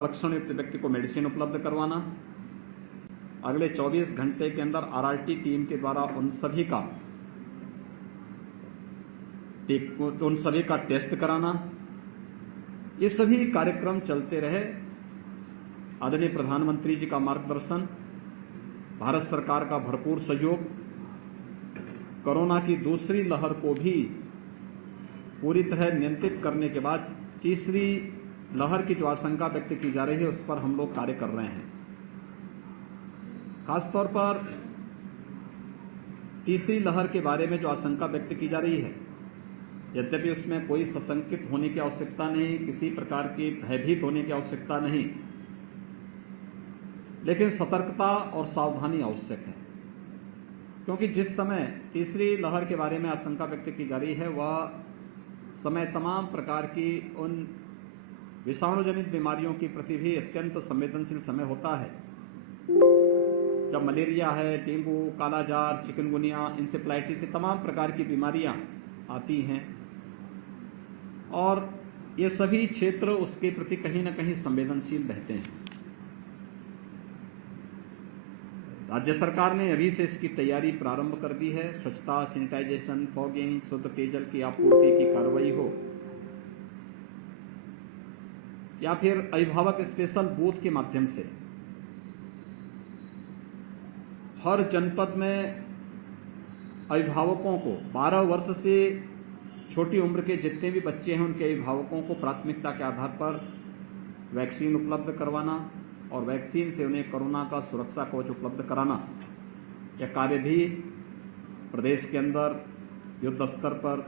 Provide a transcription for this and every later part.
लक्षण युक्त व्यक्ति को मेडिसिन उपलब्ध करवाना, अगले 24 घंटे के अंदर आरआरटी टीम के द्वारा उन सभी का टेस्ट कराना, ये सभी कार्यक्रम चलते रहे। आदरणीय प्रधानमंत्री जी का मार्गदर्शन, भारत सरकार का भरपूर सहयोग, कोरोना की दूसरी लहर को भी पूरी तरह नियंत्रित करने के बाद तीसरी लहर की जो आशंका व्यक्त की जा रही है उस पर हम लोग कार्य कर रहे हैं। खासतौर पर तीसरी लहर के बारे में जो आशंका व्यक्त की जा रही है, यद्यपि उसमें कोई सशंकित होने की आवश्यकता नहीं, किसी प्रकार की भयभीत होने की आवश्यकता नहीं, लेकिन सतर्कता और सावधानी आवश्यक है। क्योंकि जिस समय तीसरी लहर के बारे में आशंका व्यक्त की जा रही है वह समय तमाम प्रकार की उन विषाणुजनित बीमारियों की प्रति भी अत्यंत संवेदनशील समय होता है। जब मलेरिया है, डेंगू, कालाजार, चिकनगुनिया, इंसेफ्लाइटिस, तमाम प्रकार की बीमारियां आती हैं और ये सभी क्षेत्र उसके प्रति कहीं न कहीं संवेदनशील रहते हैं। राज्य सरकार ने अभी से इसकी तैयारी प्रारंभ कर दी है। स्वच्छता, सैनिटाइजेशन, फॉगिंग, शुद्ध पेयजल की आपूर्ति की कार्रवाई हो या फिर अभिभावक स्पेशल बूथ के माध्यम से हर जनपद में अभिभावकों को 12 वर्ष से छोटी उम्र के जितने भी बच्चे हैं उनके अभिभावकों को प्राथमिकता के आधार पर वैक्सीन उपलब्ध करवाना और वैक्सीन से उन्हें कोरोना का सुरक्षा कवच उपलब्ध कराना, यह कार्य भी प्रदेश के अंदर युद्ध स्तर पर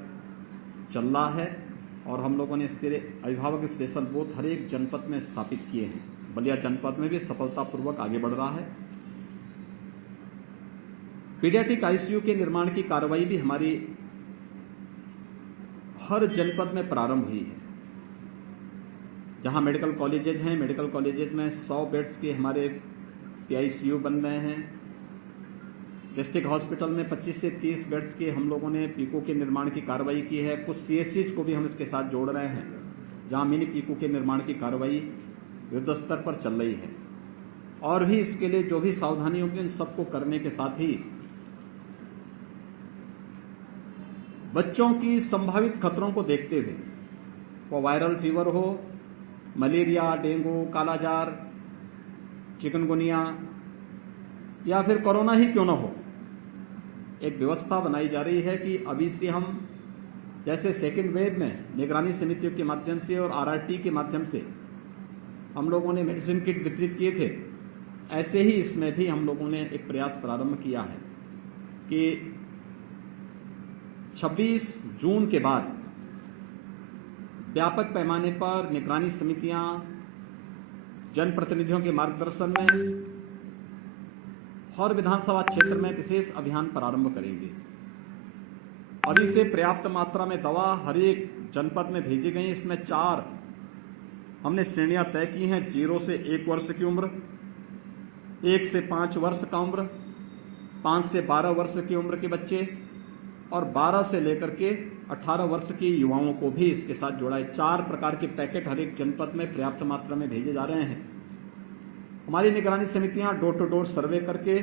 चल रहा है और हम लोगों ने इसके अभिभावक स्पेशल बूथ हर एक जनपद में स्थापित किए हैं। बलिया जनपद में भी सफलतापूर्वक आगे बढ़ रहा है। पीडियाट्रिक आईसीयू के निर्माण की कार्रवाई भी हमारी हर जनपद में प्रारंभ हुई है। जहां मेडिकल कॉलेजेज हैं, मेडिकल कॉलेजेज में 100 बेड्स के हमारे पीआईसीयू बन रहे हैं। डिस्ट्रिक्ट हॉस्पिटल में 25 से 30 बेड्स के हम लोगों ने पीको के निर्माण की कार्रवाई की है। कुछ सीएससीज को भी हम इसके साथ जोड़ रहे हैं जहां मिनी पीको के निर्माण की कार्रवाई युद्ध स्तर पर चल रही है। और भी इसके लिए जो भी सावधानी होगी उन सबको करने के साथ ही बच्चों की संभावित खतरों को देखते हुए, वो वायरल फीवर हो, मलेरिया, डेंगू, कालाजार, चिकनगुनिया या फिर कोरोना ही क्यों न हो, एक व्यवस्था बनाई जा रही है कि अभी से हम जैसे सेकेंड वेव में निगरानी समितियों के माध्यम से और आरआरटी के माध्यम से हम लोगों ने मेडिसिन किट वितरित किए थे, ऐसे ही इसमें भी हम लोगों ने एक प्रयास प्रारंभ किया है कि 26 जून के बाद व्यापक पैमाने पर निगरानी समितियां जनप्रतिनिधियों के मार्गदर्शन में हर विधानसभा क्षेत्र में विशेष अभियान प्रारंभ करेंगे। अभी से पर्याप्त मात्रा में दवा हर एक जनपद में भेजी गई। इसमें 4 हमने श्रेणियां तय की हैं: 0 से 1 वर्ष की उम्र, 1 से 5 वर्ष का उम्र, 5 से 12 वर्ष की उम्र के बच्चे और 12 से लेकर के 18 वर्ष के युवाओं को भी इसके साथ जोड़ा है। 4 प्रकार के पैकेट हर एक जनपद में पर्याप्त मात्रा में भेजे जा रहे हैं। हमारी निगरानी समितियां डोर टू डोर सर्वे करके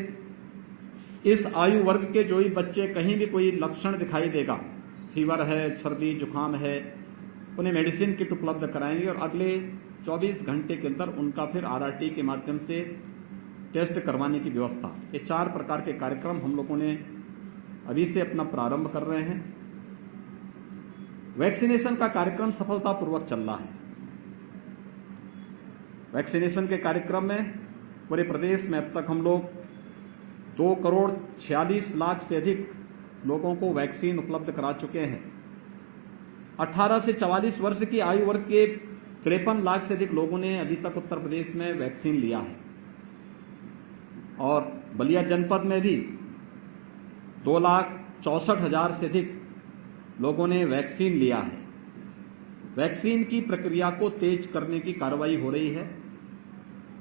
इस आयु वर्ग के जो भी बच्चे कहीं भी कोई लक्षण दिखाई देगा, फीवर है, सर्दी जुकाम है, उन्हें मेडिसिन किट उपलब्ध कराएंगे और अगले 24 घंटे के अंदर उनका फिर आरआरटी के माध्यम से टेस्ट करवाने की व्यवस्था। ये 4 प्रकार के कार्यक्रम हम लोगों ने अभी से अपना प्रारंभ कर रहे हैं। वैक्सीनेशन का कार्यक्रम सफलतापूर्वक चल रहा है। वैक्सीनेशन के कार्यक्रम में पूरे प्रदेश में अब तक हम लोग 2,46,00,000 से अधिक लोगों को वैक्सीन उपलब्ध करा चुके हैं। 18 से 44 वर्ष की आयु वर्ग के 53 लाख से अधिक लोगों ने अभी तक उत्तर प्रदेश में वैक्सीन लिया है और बलिया जनपद में भी 2,64,000 से अधिक लोगों ने वैक्सीन लिया है। वैक्सीन की प्रक्रिया को तेज करने की कार्रवाई हो रही है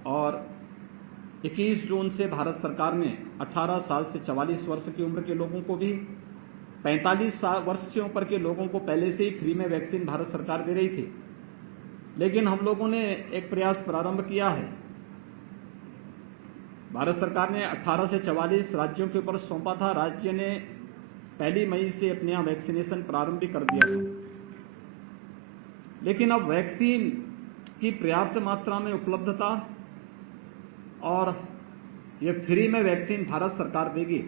और 21 जून से भारत सरकार ने 18 साल से 44 वर्ष की उम्र के लोगों को भी, 45 वर्ष से ऊपर के लोगों को पहले से ही फ्री में वैक्सीन भारत सरकार दे रही थी, लेकिन हम लोगों ने एक प्रयास प्रारंभ किया है। भारत सरकार ने 18 से 44 राज्यों के ऊपर सौंपा था। राज्य ने 1 मई से अपने यहाँ वैक्सीनेशन प्रारंभ भी कर दिया था, लेकिन अब वैक्सीन की पर्याप्त मात्रा में उपलब्धता और ये फ्री में वैक्सीन भारत सरकार देगी,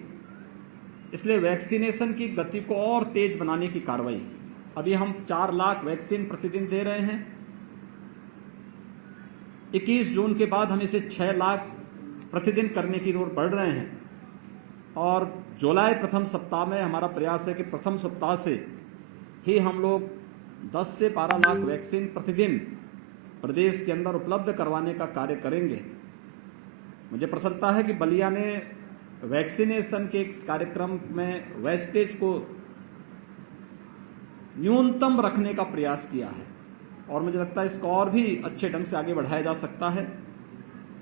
इसलिए वैक्सीनेशन की गति को और तेज बनाने की कार्रवाई। अभी हम 4 लाख वैक्सीन प्रतिदिन दे रहे हैं। 21 जून के बाद हम इसे 6 लाख प्रतिदिन करने की ओर बढ़ रहे हैं और जुलाई प्रथम सप्ताह में हमारा प्रयास है कि प्रथम सप्ताह से ही हम लोग 10 से 12 लाख वैक्सीन प्रतिदिन प्रदेश के अंदर उपलब्ध करवाने का कार्य करेंगे। मुझे प्रसन्नता है कि बलिया ने वैक्सीनेशन के इस कार्यक्रम में वेस्टेज को न्यूनतम रखने का प्रयास किया है और मुझे लगता है इसको और भी अच्छे ढंग से आगे बढ़ाया जा सकता है।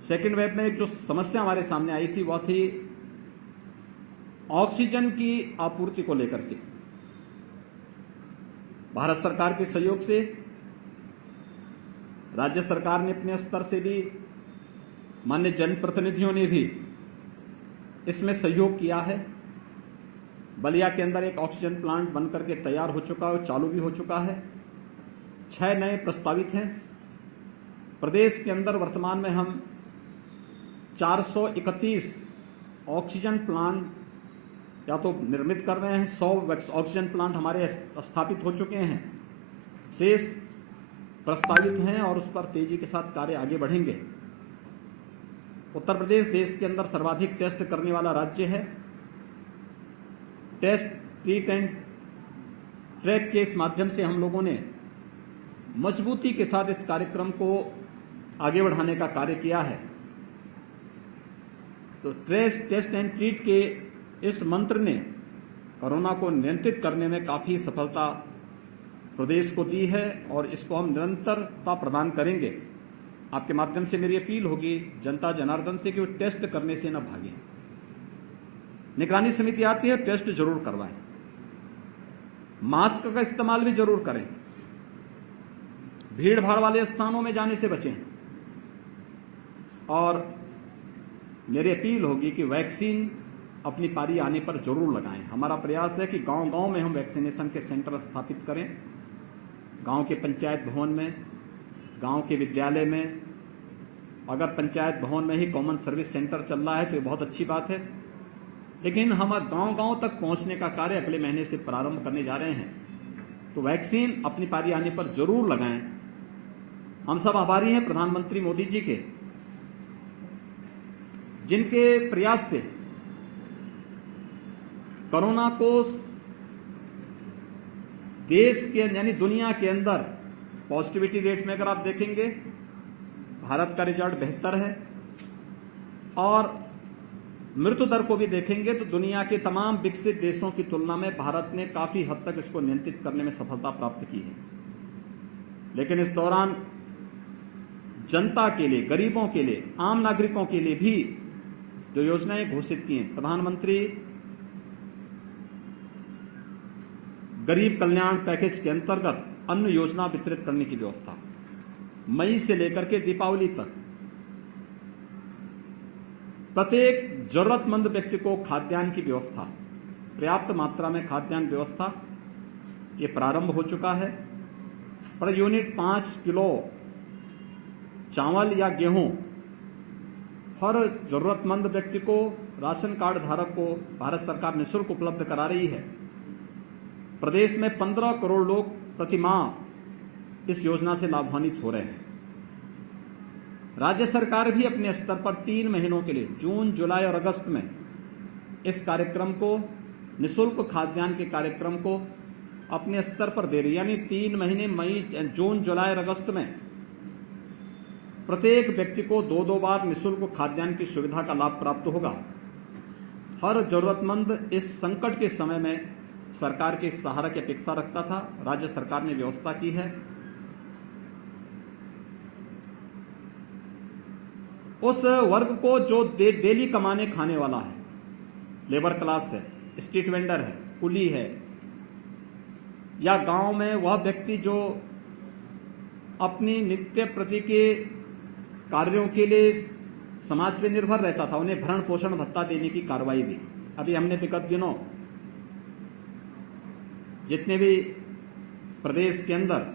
सेकेंड वेव में एक जो समस्या हमारे सामने आई थी वह थी ऑक्सीजन की आपूर्ति को लेकर के। भारत सरकार के सहयोग से राज्य सरकार ने अपने स्तर से भी, माननीय जनप्रतिनिधियों ने भी इसमें सहयोग किया है। बलिया के अंदर एक ऑक्सीजन प्लांट बनकर के तैयार हो चुका है, चालू भी हो चुका है। 6 नए प्रस्तावित हैं। प्रदेश के अंदर वर्तमान में हम 431 ऑक्सीजन प्लांट या तो निर्मित कर रहे हैं। 100 ऑक्सीजन प्लांट हमारे स्थापित हो चुके हैं, शेष प्रस्तावित हैं और उस पर तेजी के साथ कार्य आगे बढ़ेंगे। उत्तर प्रदेश देश के अंदर सर्वाधिक टेस्ट करने वाला राज्य है। टेस्ट, ट्रीट एंड ट्रैक के इस माध्यम से हम लोगों ने मजबूती के साथ इस कार्यक्रम को आगे बढ़ाने का कार्य किया है। तो टेस्ट एंड ट्रीट के इस मंत्र ने कोरोना को नियंत्रित करने में काफी सफलता प्रदेश को दी है और इसको हम निरंतरता प्रदान करेंगे। आपके माध्यम से मेरी अपील होगी जनता जनार्दन से कि वो टेस्ट करने से न भागें। निगरानी समिति आती है, टेस्ट जरूर करवाएं, मास्क का इस्तेमाल भी जरूर करें, भीड़ भाड़ वाले स्थानों में जाने से बचें और मेरी अपील होगी कि वैक्सीन अपनी पारी आने पर जरूर लगाएं। हमारा प्रयास है कि गांव-गांव में हम वैक्सीनेशन के सेंटर स्थापित करें। गांव के पंचायत भवन में, गांव के विद्यालय में, अगर पंचायत भवन में ही कॉमन सर्विस सेंटर चल रहा है तो ये बहुत अच्छी बात है, लेकिन हम गांव-गांव तक पहुंचने का कार्य अगले महीने से प्रारंभ करने जा रहे हैं। तो वैक्सीन अपनी पारी आने पर जरूर लगाएं। हम सब आभारी हैं प्रधानमंत्री मोदी जी के, जिनके प्रयास से कोरोना को देश के यानी दुनिया के अंदर पॉजिटिविटी रेट में अगर आप देखेंगे भारत का रिजल्ट बेहतर है और मृत्यु दर को भी देखेंगे तो दुनिया के तमाम विकसित देशों की तुलना में भारत ने काफी हद तक इसको नियंत्रित करने में सफलता प्राप्त की है। लेकिन इस दौरान जनता के लिए, गरीबों के लिए, आम नागरिकों के लिए भी जो योजनाएं घोषित की हैं, प्रधानमंत्री गरीब कल्याण पैकेज के अंतर्गत अन्न योजना वितरित करने की व्यवस्था, मई से लेकर के दीपावली तक प्रत्येक जरूरतमंद व्यक्ति को खाद्यान्न की व्यवस्था, पर्याप्त मात्रा में खाद्यान्न व्यवस्था ये प्रारंभ हो चुका है। पर यूनिट 5 किलो चावल या गेहूं हर जरूरतमंद व्यक्ति को, राशन कार्ड धारक को भारत सरकार निःशुल्क उपलब्ध करा रही है। प्रदेश में 15 करोड़ लोग प्रति माह इस योजना से लाभान्वित हो रहे हैं। राज्य सरकार भी अपने स्तर पर 3 महीनों के लिए, जून, जुलाई और अगस्त में इस कार्यक्रम को, निःशुल्क खाद्यान्न के कार्यक्रम को अपने स्तर पर दे रही है। यानी 3 महीने मई, जून, जुलाई और अगस्त में प्रत्येक व्यक्ति को 2-2 बार निःशुल्क खाद्यान्न की सुविधा का लाभ प्राप्त होगा। हर जरूरतमंद इस संकट के समय में सरकार के सहारा की अपेक्षा रखता था। राज्य सरकार ने व्यवस्था की है। उस वर्ग को जो डेली कमाने खाने वाला है, लेबर क्लास है, स्ट्रीट वेंडर है, कुली है, या गांव में वह व्यक्ति जो अपनी नित्य प्रति के कार्यों के लिए समाज पे निर्भर रहता था, उन्हें भरण पोषण भत्ता देने की कार्रवाई भी। अभी हमने विगत दिनों जितने भी प्रदेश के अंदर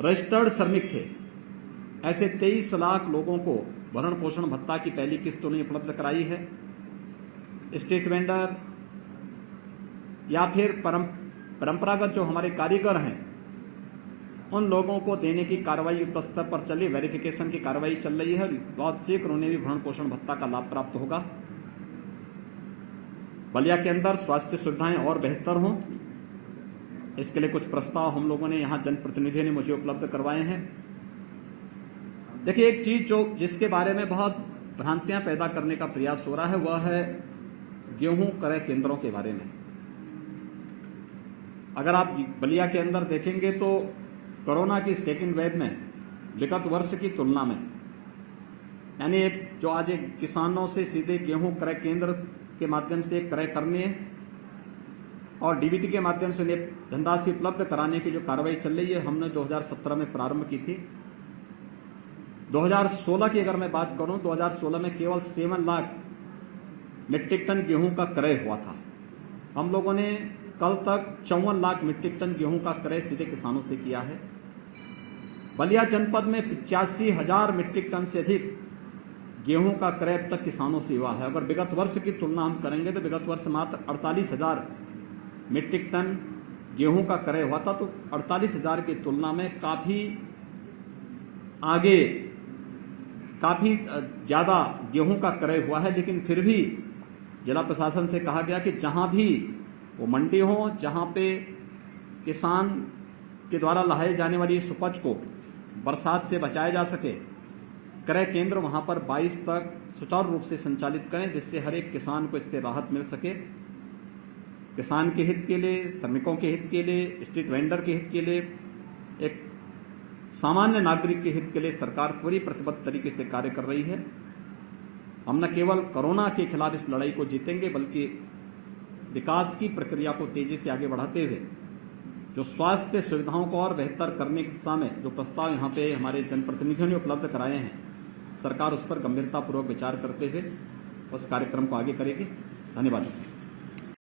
रजिस्टर्ड श्रमिक थे, ऐसे 23 लाख लोगों को भरण पोषण भत्ता की पहली किस्त उन्हें उपलब्ध कराई है। स्ट्रीट वेंडर या फिर परंपरागत जो हमारे कारीगर हैं, उन लोगों को देने की कार्रवाई युद्ध स्तर पर चली, वेरिफिकेशन की कार्रवाई चल रही है। बहुत शीघ्र उन्हें भी भरण पोषण भत्ता का लाभ प्राप्त होगा। बलिया के अंदर स्वास्थ्य सुविधाएं और बेहतर हों, इसके लिए कुछ प्रस्ताव हम लोगों ने यहां जनप्रतिनिधियों ने मुझे उपलब्ध करवाए हैं। देखिए, एक चीज जिसके बारे में बहुत भ्रांतियां पैदा करने का प्रयास हो रहा है, वह है गेहूं क्रय केंद्रों के बारे में। अगर आप बलिया के अंदर देखेंगे तो कोरोना की सेकेंड वेव में विगत वर्ष की तुलना में, यानी जो आज एक किसानों से सीधे गेहूं क्रय केंद्र के माध्यम से क्रय करने और डीबीटी के माध्यम से उन्हें धनराशि उपलब्ध कराने की जो कार्रवाई चल रही है, हमने 2017 में प्रारंभ की थी। 2016 की अगर मैं बात करूं, 2016 में केवल 7 लाख मीट्रिक टन गेहूं का क्रय हुआ था। हम लोगों ने कल तक 54 लाख मीट्रिक टन गेहूं का क्रय सीधे किसानों से किया है। बलिया जनपद में 85,000 मीट्रिक टन से अधिक गेहूं का क्रय अब तक किसानों से हुआ है। अगर विगत वर्ष की तुलना हम करेंगे तो विगत वर्ष मात्र 48,000 मीट्रिक टन गेहूं का क्रय हुआ था, तो 48,000 की तुलना में काफी आगे, काफी ज्यादा गेहूं का क्रय हुआ है। लेकिन फिर भी जिला प्रशासन से कहा गया कि जहां भी वो मंडी हो, जहां पे किसान के द्वारा लाए जाने वाली इस उपज को बरसात से बचाया जा सके, क्रय केंद्र वहां पर 22 तक सुचारू रूप से संचालित करें, जिससे हर एक किसान को इससे राहत मिल सके। किसान के हित के लिए, श्रमिकों के हित के लिए, स्ट्रीट वेंडर के हित के लिए, एक सामान्य नागरिक के हित के लिए सरकार पूरी प्रतिबद्ध तरीके से कार्य कर रही है। हम न केवल कोरोना के खिलाफ इस लड़ाई को जीतेंगे, बल्कि विकास की प्रक्रिया को तेजी से आगे बढ़ाते हुए जो स्वास्थ्य सुविधाओं को और बेहतर करने की दिशा में जो प्रस्ताव यहाँ पे हमारे जनप्रतिनिधियों ने उपलब्ध कराए हैं, सरकार उस पर गंभीरतापूर्वक विचार करते हुए उस कार्यक्रम को आगे करेगी। धन्यवाद।